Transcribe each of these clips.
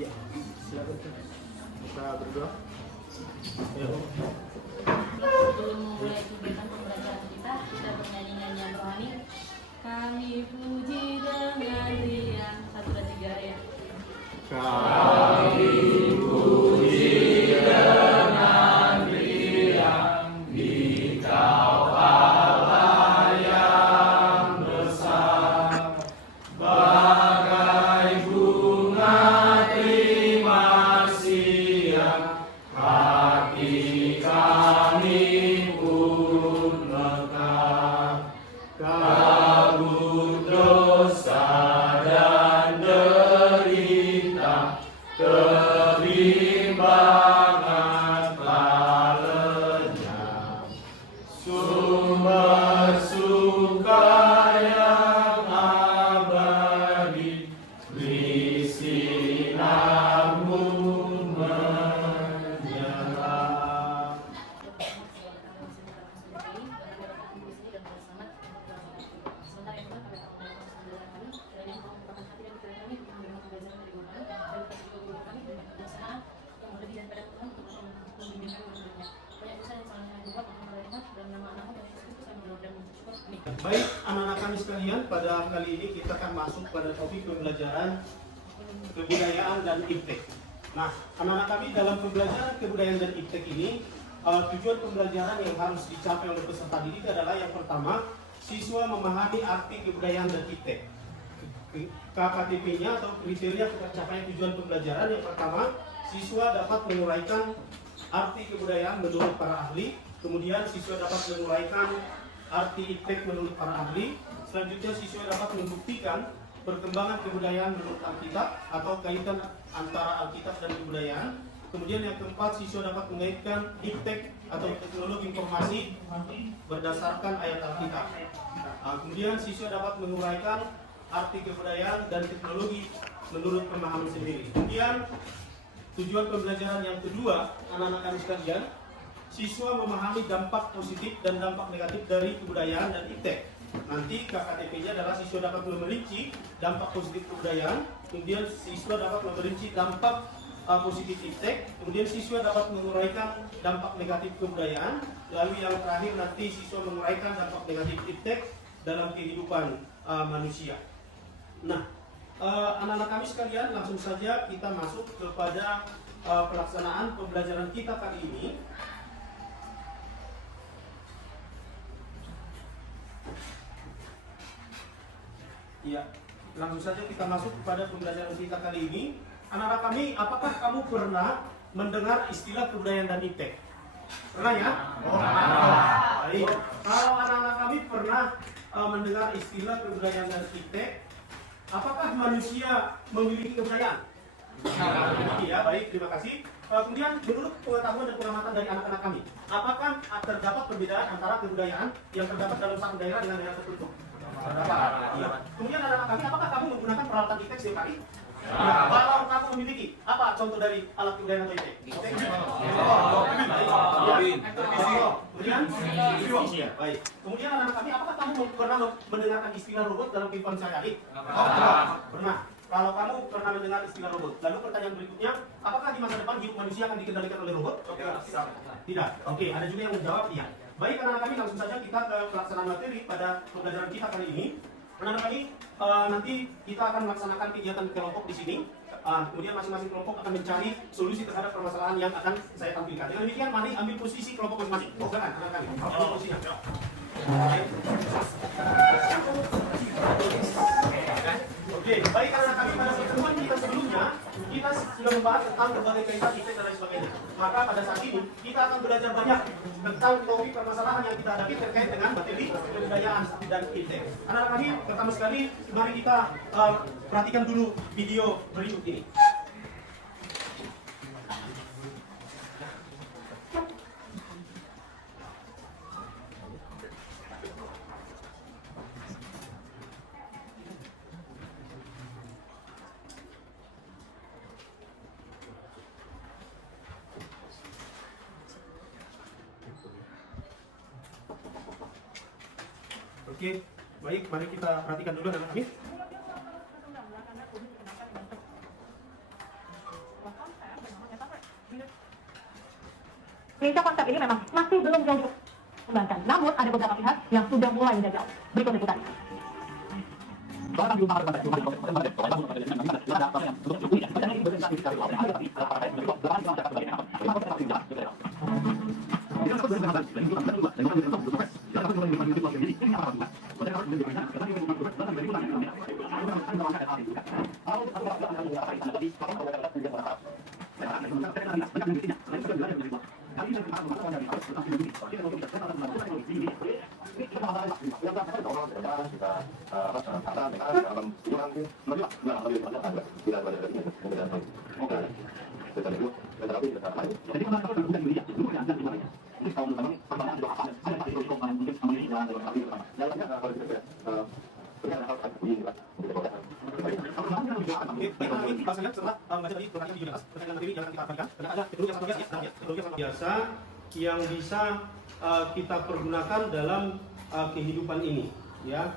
Ya, silakan kita berdoa. Ayo. Sebelum memulai kegiatan pembelajaran kita bernyanyi nyanyian rohani. Kami puji dengan riang, 1, 2, 3 ya. Kami puji dengan riang di Kau Allah yang besar, bagai bunga terima siang, hati kami pun mekar. Kabut dosa dan derita, kebimbangan telah lenyap. Sumber suka yang abadi, di sinarmu menyala. Baik, anak-anak kami sekalian, pada kali ini kita akan masuk pada topik pembelajaran kebudayaan dan iptek. Nah, anak-anak kami dalam pembelajaran kebudayaan dan iptek ini, tujuan pembelajaran yang harus dicapai oleh peserta didik adalah yang pertama, siswa memahami arti kebudayaan dan iptek. KKTP-nya atau kriteria tercapainya tujuan pembelajaran yang pertama, siswa dapat menguraikan arti kebudayaan menurut para ahli. Kemudian siswa dapat menguraikan arti iptek menurut para ahli. Selanjutnya siswa dapat membuktikan perkembangan kebudayaan menurut Alkitab atau kaitan antara Alkitab dan kebudayaan. Kemudian yang keempat, siswa dapat mengaitkan iptek atau teknologi informasi berdasarkan ayat Alkitab. Kemudian siswa dapat menguraikan arti kebudayaan dan teknologi menurut pemahaman sendiri. Kemudian tujuan pembelajaran yang kedua, anak-anak kami sekalian, siswa memahami dampak positif dan dampak negatif dari kebudayaan dan iptek. Nanti KKTP-nya adalah siswa dapat memerinci dampak positif kebudayaan, kemudian siswa dapat memerinci dampak positif iptek, kemudian siswa dapat menguraikan dampak negatif kebudayaan, lalu yang terakhir nanti siswa menguraikan dampak negatif iptek dalam kehidupan manusia. Nah, anak-anak kami sekalian, langsung saja kita masuk kepada pelaksanaan pembelajaran kita kali ini. Ya, langsung saja kita masuk kepada pembelajaran kita kali ini. Anak-anak kami, apakah kamu pernah mendengar istilah kebudayaan dan iptek? Pernah ya? Baik. Kalau anak-anak kami pernah mendengar istilah kebudayaan dan iptek, apakah manusia memiliki kebudayaan? Ya, baik, terima kasih. Kemudian menurut pengetahuan dan pengamatan dari anak-anak kami, apakah terdapat perbedaan antara kebudayaan yang terdapat dalam satu daerah dengan daerah tertentu? Terdapat. Ya. Kemudian anak-anak kami, apakah kamu menggunakan peralatan iptek setiap hari? Ya. Kalau kamu memiliki, apa contoh dari alat kebudayaan atau iptek? Kemudian, baik. Kemudian anak-anak kami, apakah kamu pernah mendengarkan istilah robot dalam kehidupan sehari-hari? Pernah. Kalau kamu pernah mendengar istilah robot, lalu pertanyaan berikutnya, apakah di masa depan hidup manusia akan dikendalikan oleh robot? Tidak. Oke, ada juga yang menjawab iya. Baik, anak-anak kami, langsung saja kita ke pelaksanaan materi pada pembelajaran kita kali ini. Anak-anak kami, nanti kita akan melaksanakan kegiatan kelompok di sini. Kemudian masing-masing kelompok akan mencari solusi terhadap permasalahan yang akan saya tampilkan. Dengan demikian, mari ambil posisi kelompok masing-masing. Silakan, anak-anak kami, ambil posisinya. Oke, baik, karena kami pada pertemuan kita sebelumnya, kita sudah membahas tentang berbagai kaitan iptek dan lain sebagainya. Maka pada saat ini, kita akan belajar banyak tentang topik permasalahan yang kita hadapi terkait dengan materi kebudayaan dan iptek. Anak-anak kami, pertama sekali, mari kita perhatikan dulu video berikut ini. Oke, baik, mari kita perhatikan dulu anak-anak kami. Indonesia konsep ini memang masih belum jauh dikembangkan. Namun ada beberapa pihak yang sudah mulai menjajal. Berikut liputannya. Biasa yang bisa kita pergunakan dalam kehidupan ini, ya.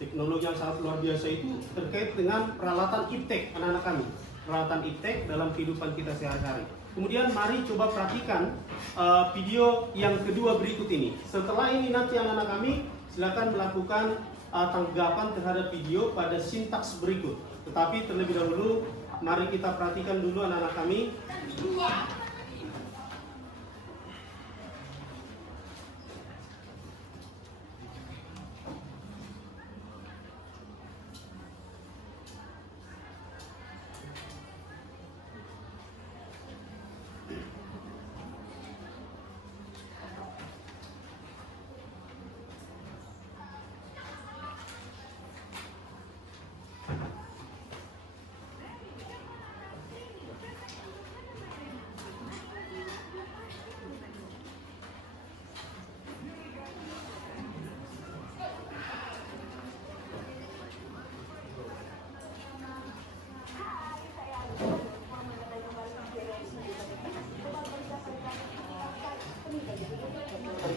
Teknologi yang sangat luar biasa itu terkait dengan peralatan iptek anak-anak kami, peralatan iptek dalam kehidupan kita sehari-hari. Kemudian mari coba perhatikan video yang kedua berikut ini. Setelah ini nanti anak-anak kami silakan melakukan tanggapan terhadap video pada sintaks berikut. Tetapi terlebih dahulu mari kita perhatikan dulu anak-anak kami.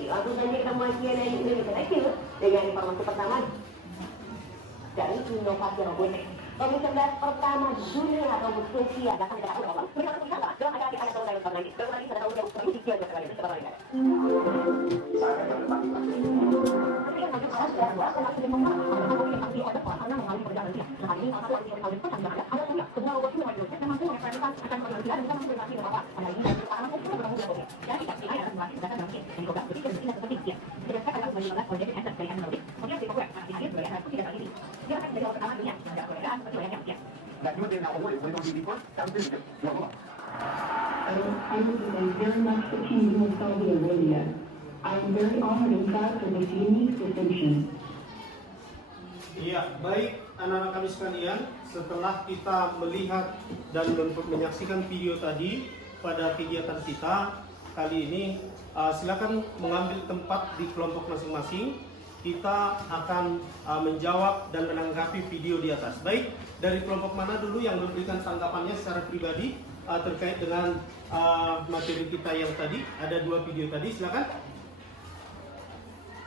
Langsung saja kita mulai CNN Indonesia Kecil dengan informasi pertama dari inovasi robotik. Komisi 11 pertama dunia atau Rusia akan dikatakan oleh Allah. Dalam acara kita akan tahun nanti. Berarti pada tahun I represent very much the Kingdom of Saudi Arabia. I am very honored and proud for this unique distinction. Iya, baik anak-anak kami sekalian, setelah kita melihat dan menyaksikan video tadi pada kegiatan kita kali ini, silakan mengambil tempat di kelompok masing-masing. Kita akan menjawab dan menanggapi video di atas. Baik, dari kelompok mana dulu yang memberikan tanggapannya secara pribadi terkait dengan materi kita yang tadi? Ada 2 video tadi, silakan.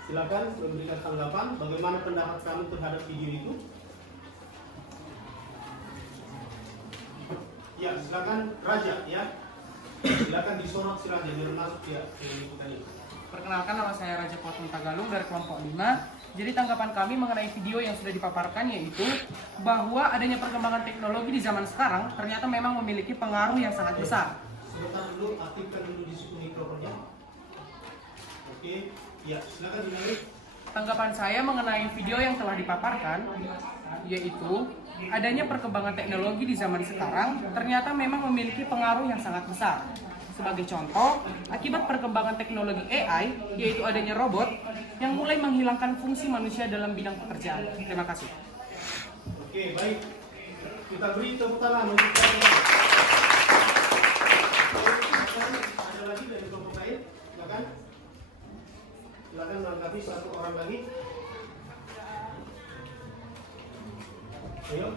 Silakan memberikan tanggapan. Bagaimana pendapat kamu terhadap video itu? Ya, silakan Raja ya. Silakan disorot si Raja biar masuk ya ke liputan ini. Perkenalkan, nama saya Raja Potong Tagalung dari kelompok 5. Jadi tanggapan kami mengenai video yang sudah dipaparkan yaitu bahwa adanya perkembangan teknologi di zaman sekarang ternyata memang memiliki pengaruh yang sangat besar. Sebentar dulu, aktifkan dulu di situ mikrofonnya. Oke, ya silakan dimulai. Tanggapan saya mengenai video yang telah dipaparkan yaitu adanya perkembangan teknologi di zaman sekarang ternyata memang memiliki pengaruh yang sangat besar. Sebagai contoh, akibat perkembangan teknologi AI, yaitu adanya robot yang mulai menghilangkan fungsi manusia dalam bidang pekerjaan. Terima kasih. Oke, baik. Kita beri tepuk tangan untuk kita. Ada lagi dari kelompok lain? Silakan. Silakan menanggapi 1 orang lagi. Ayo.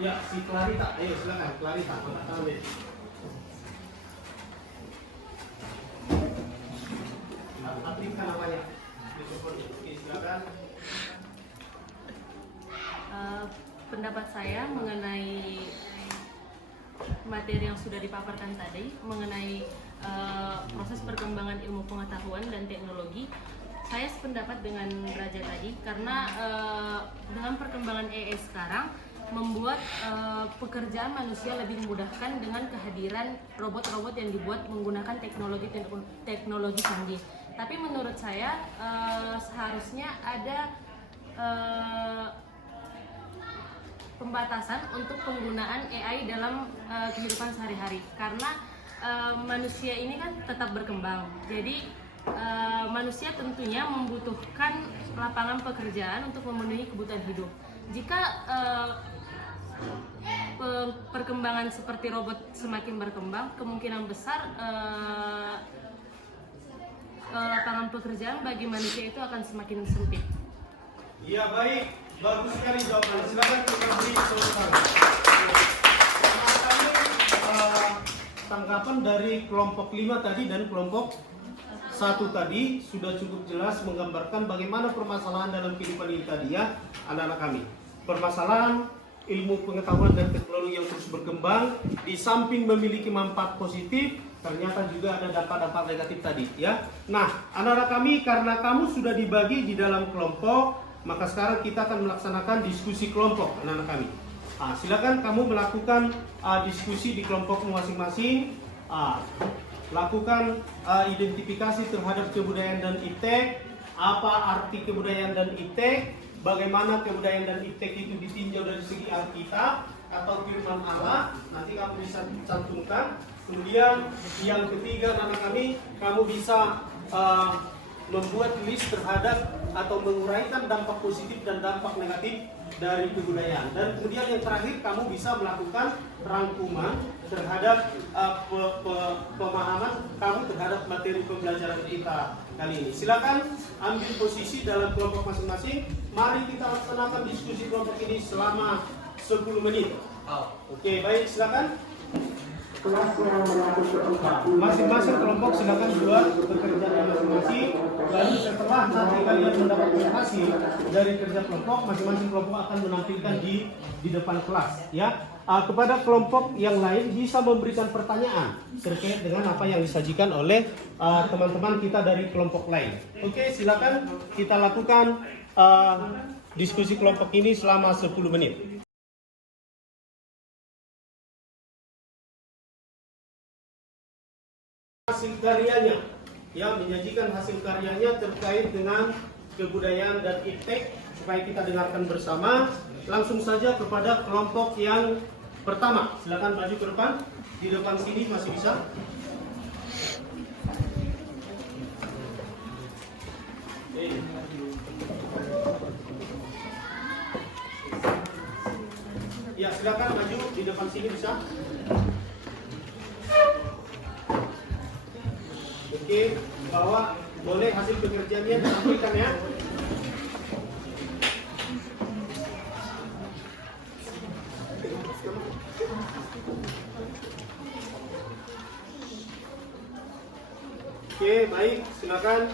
Ya, si Clarita. Ayo silakan, Clarita. Angkat tangan deh. Aktifkan namanya. Oke, silakan. Pendapat saya mengenai materi yang sudah dipaparkan tadi mengenai proses perkembangan ilmu pengetahuan dan teknologi. Saya sependapat dengan Raja tadi karena dengan perkembangan AI sekarang membuat pekerjaan manusia lebih dimudahkan dengan kehadiran robot-robot yang dibuat menggunakan teknologi canggih. Tapi menurut saya seharusnya ada pembatasan untuk penggunaan AI dalam kehidupan sehari-hari karena manusia ini kan tetap berkembang. Jadi manusia tentunya membutuhkan lapangan pekerjaan untuk memenuhi kebutuhan hidup. Jika perkembangan seperti robot semakin berkembang, kemungkinan besar lapangan pekerjaan bagi manusia itu akan semakin sempit. Iya, baik, bagus sekali jawabannya. Silakan kita beri tepuk tangan. Tanggapan dari kelompok 5 tadi dan kelompok 1 tadi sudah cukup jelas menggambarkan bagaimana permasalahan dalam kehidupan ini tadi ya, anak-anak kami. Permasalahan ilmu pengetahuan dan teknologi yang terus berkembang, di samping memiliki manfaat positif, ternyata juga ada dampak-dampak negatif tadi ya. Nah, anak-anak kami, karena kamu sudah dibagi di dalam kelompok, maka sekarang kita akan melaksanakan diskusi kelompok, anak-anak kami. Silakan kamu melakukan diskusi di kelompokmu masing-masing. Lakukan identifikasi terhadap kebudayaan dan iptek. Apa arti kebudayaan dan iptek? Bagaimana kebudayaan dan iptek itu ditinjau dari segi Alkitab atau firman Allah? Nanti kamu bisa cantumkan. Kemudian yang ketiga, anak kami, kamu bisa membuat list terhadap atau menguraikan dampak positif dan dampak negatif dari kebudayaan. Dan kemudian yang terakhir, kamu bisa melakukan rangkuman terhadap pemahaman kamu terhadap materi pembelajaran kita kali ini. Silakan ambil posisi dalam kelompok masing-masing. Mari kita laksanakan diskusi kelompok ini selama 10 menit. Oke, baik, silakan. Masing-masing kelompok silakan buat pekerjaan masing-masing. Lalu setelah nanti kalian mendapatkan hasil dari kerja kelompok, masing-masing kelompok akan menampilkan di depan kelas ya. Kepada kelompok yang lain bisa memberikan pertanyaan terkait dengan apa yang disajikan oleh teman-teman kita dari kelompok lain. Oke, silakan kita lakukan diskusi kelompok ini selama 10 menit. Hasil karyanya, ya, menyajikan hasil karyanya terkait dengan kebudayaan dan iptek supaya kita dengarkan bersama. Langsung saja kepada kelompok yang pertama, silakan maju ke depan. Di depan sini masih bisa. Ya, silakan maju di depan sini bisa. Oke, bawa boleh hasil pekerjaannya ditampilkan ya. Oke, baik, silakan.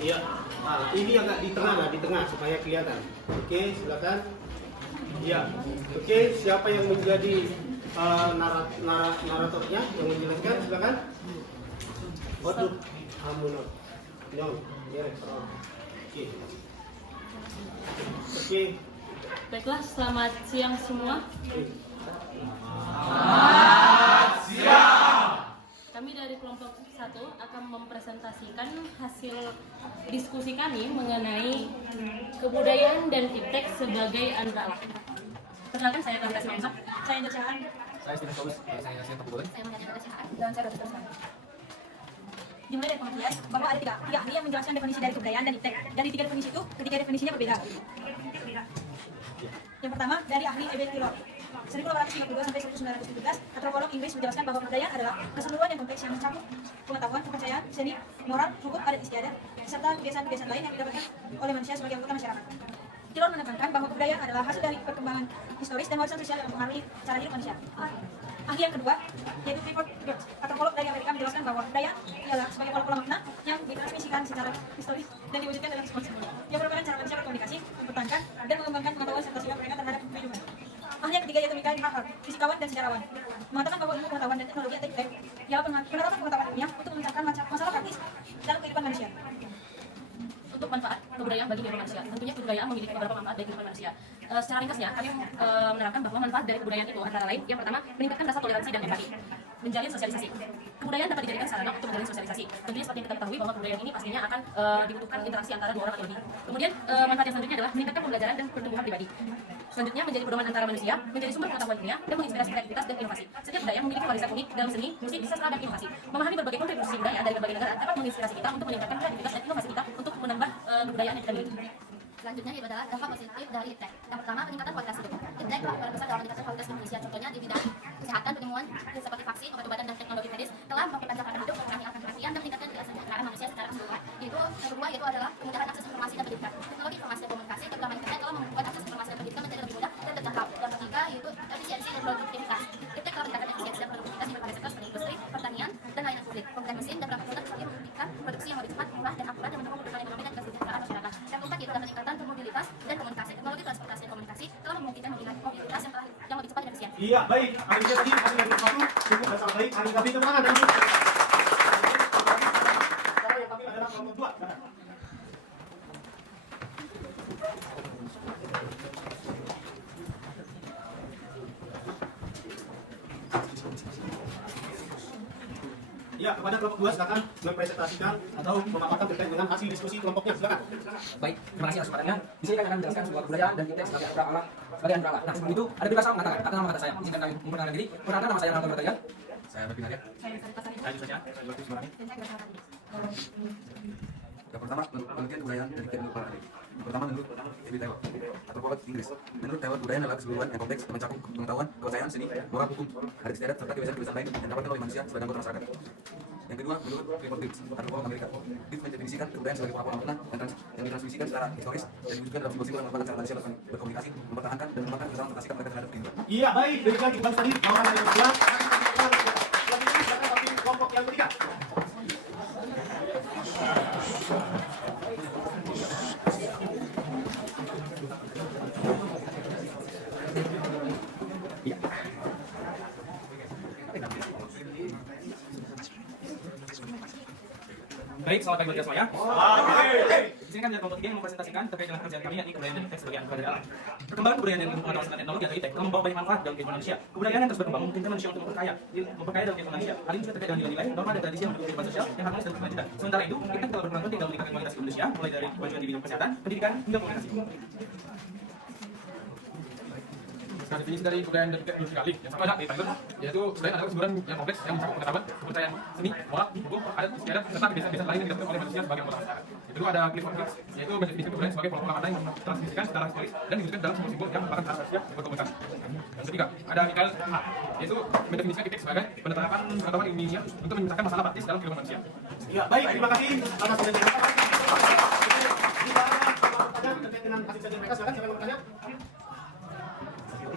Iya, ini agak di tengah supaya kelihatan. Oke, silakan. Iya, oke, siapa yang menjadi naratornya yang menjelaskan, silakan. Waduh, amun, no, ya, oke. Oke. Baiklah, selamat siang semua. Selamat siang. Kami dari kelompok 1 akan mempresentasikan hasil diskusi kami mengenai kebudayaan dan iptek sebagai anugerah Allah. Perkenalkan, saya Tarita Simansa. Saya Indra Cahan. Saya Steven Paulus, saya Sinta Pugulan. Saya Mengajak Cahan. Dan saya Rosa Tersan. Dimulai dari pengertian bahwa ada tiga ahli yang menjelaskan definisi dari kebudayaan dan iptek. Dari tiga definisi itu, ketiga definisinya berbeda. Yang pertama dari ahli E.B. Taylor. 1852 sampai 1917, antropolog Inggris menjelaskan bahwa kebudayaan adalah keseluruhan yang kompleks yang mencakup pengetahuan, kepercayaan, seni, moral, hukum, adat istiadat, serta kebiasaan-kebiasaan lain yang didapatkan oleh manusia sebagai anggota masyarakat. Taylor menekankan bahwa kebudayaan adalah hasil dari perkembangan historis dan warisan sosial yang mempengaruhi cara hidup manusia. Ahli yang kedua, yaitu Clifford Geertz, antropolog dari Amerika, menjelaskan bahwa kebudayaan ialah sebagai pola makna yang ditransmisikan secara historis dan diwujudkan dalam sebuah simbol, yang merupakan cara manusia berkomunikasi, mempertahankan, dan mengembangkan pengetahuan serta sikap mereka terhadap kehidupan. Ahli yang ketiga yaitu Michael Harford, fisikawan dan sejarawan, mengatakan bahwa ilmu pengetahuan dan teknologi atau IPTEK ialah penerapan pengetahuan ilmiah untuk memecahkan masalah praktis dalam kehidupan manusia. Untuk manfaat kebudayaan bagi kehidupan manusia, tentunya kebudayaan memiliki beberapa manfaat bagi kehidupan manusia. Secara ringkasnya, kami menerangkan bahwa manfaat dari kebudayaan itu antara lain, yang pertama, meningkatkan rasa toleransi dan empati, menjalin sosialisasi. Kebudayaan dapat dijadikan sarana untuk menjalin sosialisasi. Tentunya seperti yang kita ketahui bahwa kebudayaan ini pastinya akan dibutuhkan interaksi antara dua orang atau lebih. Kemudian manfaat yang selanjutnya adalah meningkatkan pembelajaran dan pertumbuhan pribadi. Selanjutnya menjadi pedoman antara manusia, menjadi sumber pengetahuan ilmiah dan menginspirasi kreativitas dan inovasi. Setiap budaya memiliki warisan unik dalam seni, musik, sastra dan inovasi. Memahami berbagai kontribusi budaya dari berbagai negara dapat menginspirasi kita untuk meningkatkan kreativitas dan inovasi kita untuk menambah kebudayaan yang kita miliki. Selanjutnya itu adalah dampak positif dari IPTEK. Yang pertama, peningkatan kualitas hidup. IPTEK berperan besar dalam meningkatkan kualitas Indonesia. Contohnya di bidang kesehatan, penemuan seperti vaksin, obat-obatan dan teknologi medis telah memperpanjang harapan hidup, mengurangi angka kematian dan meningkatkan kesejahteraan manusia secara keseluruhan. Kedua yaitu adalah kemudahan akses informasi dan pendidikan. Teknologi informasi dan komunikasi terutama internet telah membuat akses informasi dan pendidikan menjadi lebih mudah dan terjangkau. Dan ketiga yaitu efisiensi dan produktivitas. IPTEK telah meningkatkan efisiensi dan produktivitas di berbagai sektor seperti industri, pertanian, dan layanan publik. Penggunaan mesin dan perangkat lunak sebagai memberikan produksi yang lebih cepat, murah, dan akurat dan mendukung pertumbuhan ekonomi dan kesejahteraan masyarakat. Yang keempat yaitu peningkatan mobilitas dan komunikasi. Teknologi transportasi dan komunikasi telah memungkinkan mobilitas yang lebih cepat dan efisien. Iya, baik. Akhirnya tadi kami dari satu cukup dan sangat baik. Kami kami teman dan sekarang yang kami adalah kelompok 2. Ya, kepada kelompok 2 silakan mempresentasikan atau memaparkan terkait dengan hasil diskusi kelompoknya. Silakan. Baik, terima kasih atas kesempatannya. Di sini kami akan menjelaskan sebuah kebudayaan dan IPTEK sebagai anugerah Allah, sebagai anugerah Allah. Nah, sebelum itu ada bebas mengatakan kata nama kata saya. Izinkan kami memperkenalkan diri. Perkenalkan nama saya Ronaldo Bertaya. Saya Berpindah ya. Saya saja. Yang pertama, penelitian kebudayaan dari IPTEK menurut para ahli. Pertama, menurut David Taylor, antropolog Inggris. Menurut Taylor, kebudayaan adalah keseluruhan yang kompleks dan mencakup pengetahuan, kepercayaan, seni, moral, hukum, adat istiadat, serta kebiasaan-kebiasaan lain yang didapatkan oleh manusia sebagai anggota masyarakat. Yang kedua, menurut Clifford Geertz, antropolog Amerika. Geertz mendefinisikan kebudayaan sebagai pola-pola makna yang ditransmisikan secara historis dan diwujudkan dalam simbol-simbol yang merupakan cara manusia berkomunikasi, mempertahankan dan mengembangkan kesamaan terkasihkan mereka terhadap kehidupan. Iya, baik. Berikan kembali tadi tawaran yang kedua. Silakan tapi kelompok yang ketiga. Baik, selamat pagi bagi semuanya. Di sini kan ada kelompok 3 yang mempresentasikan terkait dengan kerjaan kami, yakni kebudayaan dan IPTEK sebagai anugerah dari alam. Perkembangan kebudayaan dan ilmu pengetahuan dan teknologi atau IPTEK telah membawa banyak manfaat dalam kehidupan manusia. Kebudayaan yang terus berkembang memungkinkan manusia untuk memperkaya dalam kehidupan manusia. Hal ini juga terkait dengan nilai-nilai, norma dan tradisi yang mendukung kehidupan sosial yang harmonis dan berkelanjutan. Sementara itu, IPTEK telah berperan penting dalam meningkatkan kualitas hidup manusia, mulai dari kemajuan di bidang kesehatan, pendidikan, hingga komunikasi. Definisi dari kebudayaan dan IPTEK sekali. Yang pertama ada Taylor, yaitu kebudayaan adalah keseluruhan yang kompleks yang mencakup pengetahuan, kepercayaan, seni, moral, hukum, adat istiadat, serta kebiasaan-kebiasaan lain yang didapatkan oleh manusia sebagai anggota masyarakat. Yang kedua ada Clifford Geertz, yaitu mendefinisikan kebudayaan sebagai pola-pola makna yang ditransmisikan secara historis dan diwujudkan dalam simbol-simbol yang merupakan cara manusia berkomunikasi. Yang ketiga ada Michael H, yaitu mendefinisikan IPTEK sebagai penetapan pengetahuan ilmiah untuk menyelesaikan masalah praktis dalam kehidupan manusia. Ya, baik. Terima kasih atas penjelasan. Terkait dengan hasil mereka, silakan siapa yang bertanya?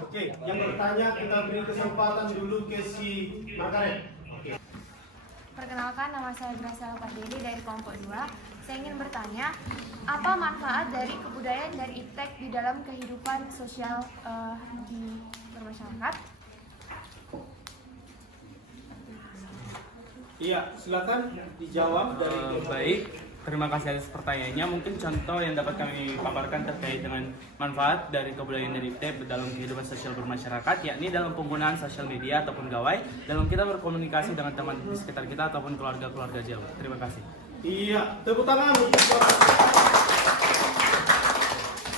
Oke, yang bertanya kita beri kesempatan dulu ke si Margaret. Oke. Perkenalkan, nama saya Gracia Pardede dari kelompok 2. Saya ingin bertanya, apa manfaat dari kebudayaan dari IPTEK di dalam kehidupan sosial di bermasyarakat? Iya, silakan dijawab dari baik. Terima kasih atas pertanyaannya. Mungkin contoh yang dapat kami paparkan terkait dengan manfaat dari kebudayaan dari IPTEK dalam kehidupan sosial bermasyarakat, yakni dalam penggunaan sosial media ataupun gawai dalam kita berkomunikasi dengan teman di sekitar kita ataupun keluarga-keluarga jauh. Terima kasih. Iya, tepuk tangan untuk suara.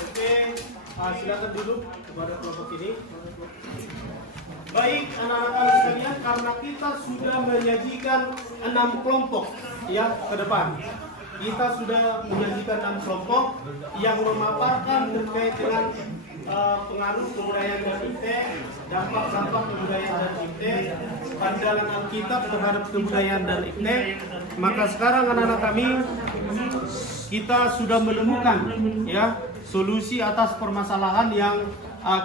Oke, silakan duduk kepada kelompok ini. Baik, anak-anak kami sekalian, karena kita sudah menyajikan 6 kelompok ya ke depan. Kita sudah menyajikan 6 kelompok yang memaparkan terkait dengan pengaruh kebudayaan dan IPTEK, dampak-dampak kebudayaan dan IPTEK, pandangan Alkitab terhadap kebudayaan dan IPTEK. Maka sekarang anak-anak kami, kita sudah menemukan ya solusi atas permasalahan yang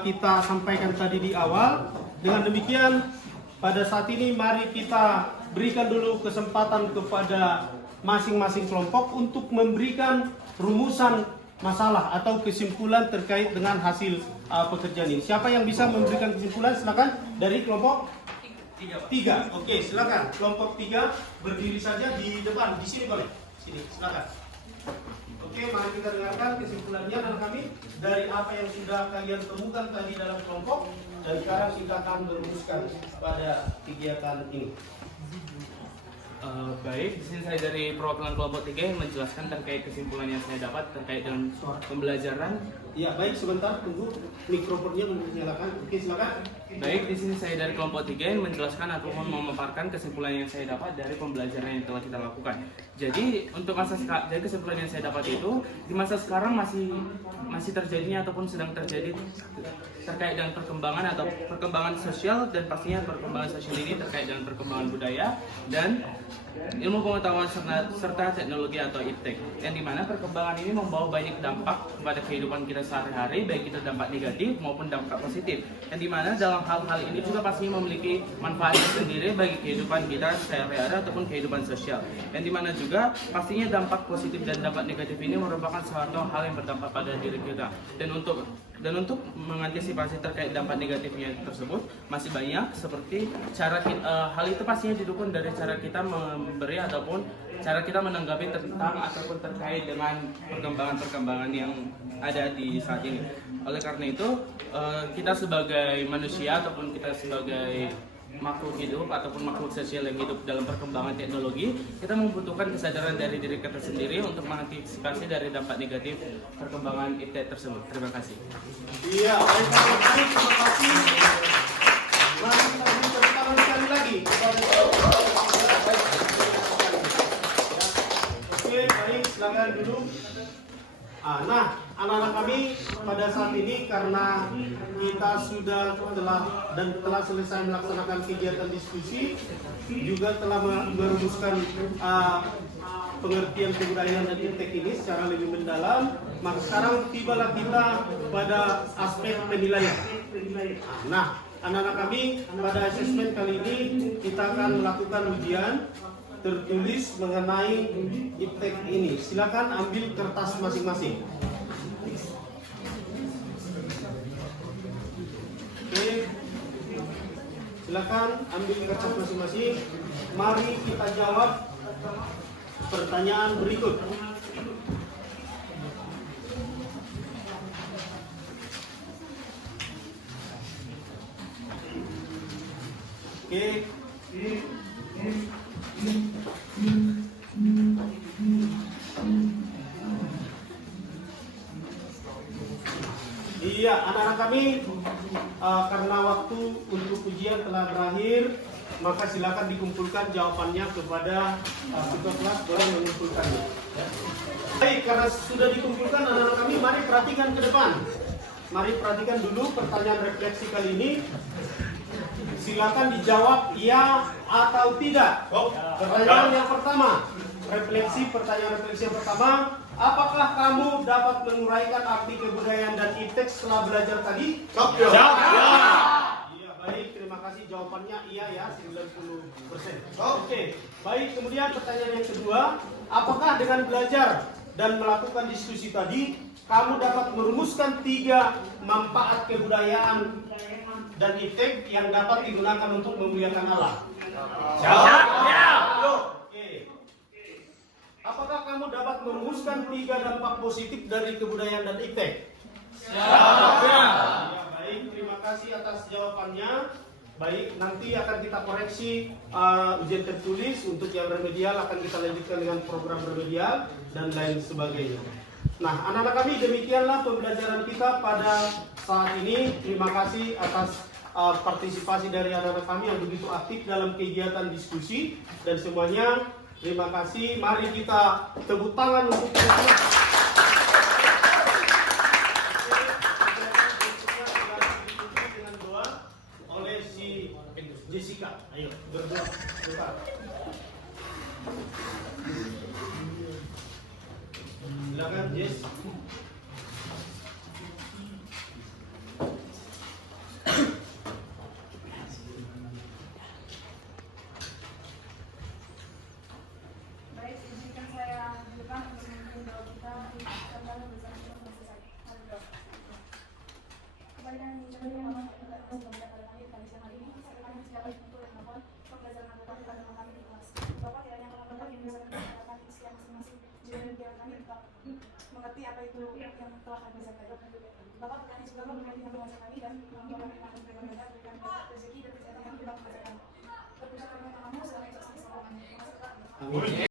kita sampaikan tadi di awal. Dengan demikian, pada saat ini mari kita berikan dulu kesempatan kepada masing-masing kelompok untuk memberikan rumusan masalah atau kesimpulan terkait dengan hasil pekerjaan ini. Siapa yang bisa memberikan kesimpulan? Silakan dari kelompok Tiga. Oke, silakan. Kelompok 3 berdiri saja di depan. Di sini boleh. Sini, silakan. Oke, mari kita dengarkan kesimpulannya dan kami dari apa yang sudah kalian temukan tadi dalam kelompok, dan sekarang kita akan merumuskan pada kegiatan ini. Baik, di sini saya dari perwakilan kelompok 3 yang menjelaskan terkait kesimpulan yang saya dapat terkait dengan pembelajaran. Ya, baik, sebentar, tunggu mikrofonnya belum dinyalakan. Oke, silakan. Baik, di sini saya dari kelompok 3 yang menjelaskan ataupun memaparkan kesimpulan yang saya dapat dari pembelajaran yang telah kita lakukan. Jadi untuk jadi kesimpulan yang saya dapat itu di masa sekarang masih terjadinya ataupun sedang terjadi terkait dengan perkembangan sosial, dan pastinya perkembangan sosial ini terkait dengan perkembangan budaya dan ilmu pengetahuan serta teknologi atau iptek, yang dimana perkembangan ini membawa banyak dampak kepada kehidupan kita sehari-hari, baik itu dampak negatif maupun dampak positif, yang dimana dalam hal-hal ini juga pastinya memiliki manfaat sendiri bagi kehidupan kita sehari-hari ataupun kehidupan sosial, yang dimana juga pastinya dampak positif dan dampak negatif ini merupakan suatu hal yang berdampak pada diri kita, dan untuk mengantisipasi terkait dampak negatifnya tersebut masih banyak, seperti hal itu pastinya didukung dari cara kita memberi ataupun cara kita menanggapi tentang ataupun terkait dengan perkembangan yang ada di saat ini. Oleh karena itu kita sebagai manusia ataupun kita sebagai makhluk hidup ataupun makhluk sosial yang hidup dalam perkembangan teknologi, kita membutuhkan kesadaran dari diri kita sendiri untuk mengantisipasi dari dampak negatif perkembangan iptek tersebut. Terima kasih. Iya, baik, terima kasih. Mari kita beri tepuk tangan sekali lagi kepada Oke, baik, silakan duduk. Nah, anak-anak kami pada saat ini karena kita sudah telah selesai melaksanakan kegiatan diskusi, juga telah merumuskan pengertian kebudayaan dan iptek ini secara lebih mendalam, maka sekarang tibalah kita pada aspek penilaian. Nah, anak-anak kami pada asesmen kali ini kita akan melakukan ujian tertulis mengenai iptek ini. Silakan ambil kertas masing-masing. Oke, silakan ambil kertas masing-masing. Mari kita jawab pertanyaan berikut. Oke. Iya, anak-anak kami, karena waktu untuk ujian telah berakhir, maka silakan dikumpulkan jawabannya kepada ketua kelas, boleh mengumpulkannya. Baik, karena sudah dikumpulkan anak-anak kami, mari perhatikan ke depan. Mari perhatikan dulu pertanyaan refleksi kali ini. Silakan dijawab ya atau tidak. Pertanyaan yang pertama, pertanyaan refleksi yang pertama, apakah kamu dapat menguraikan arti kebudayaan dan iptek setelah belajar tadi? Ya. Iya, baik, terima kasih jawabannya iya ya, 90%. Oke, baik, kemudian pertanyaan yang kedua, apakah dengan belajar dan melakukan diskusi tadi, kamu dapat merumuskan 3 manfaat kebudayaan dan iptek yang dapat digunakan untuk memuliakan Allah? Oke. Apakah kamu dapat merumuskan 3 dampak positif dari kebudayaan dan iptek? Ya, baik, terima kasih atas jawabannya. Baik, nanti akan kita koreksi ujian tertulis. Untuk yang remedial akan kita lanjutkan dengan program remedial dan lain sebagainya. Nah, anak-anak kami, demikianlah pembelajaran kita pada saat ini. Terima kasih atas partisipasi dari anak-anak kami yang begitu aktif dalam kegiatan diskusi, dan semuanya terima kasih. Mari kita tepuk tangan untuk dengan doa oleh si Jessica. Ayo berdoa. Silakan, Jess. Baik, izinkan saya dulukan untuk memimpin doa kita kembali bersama selesai. Mari doa. Kembali dan mengucapkan selamat pada kami siang hari ini. Kami segala untuk yang mohon mengerti apa itu yang telah kami sampaikan. Bapak berkati juga mengerti yang bahasa kami dan Bapak kami akan beribadah berikan rezeki dan kesehatan yang kita kerjakan. Terpuji kami kamu selama itu. Amin.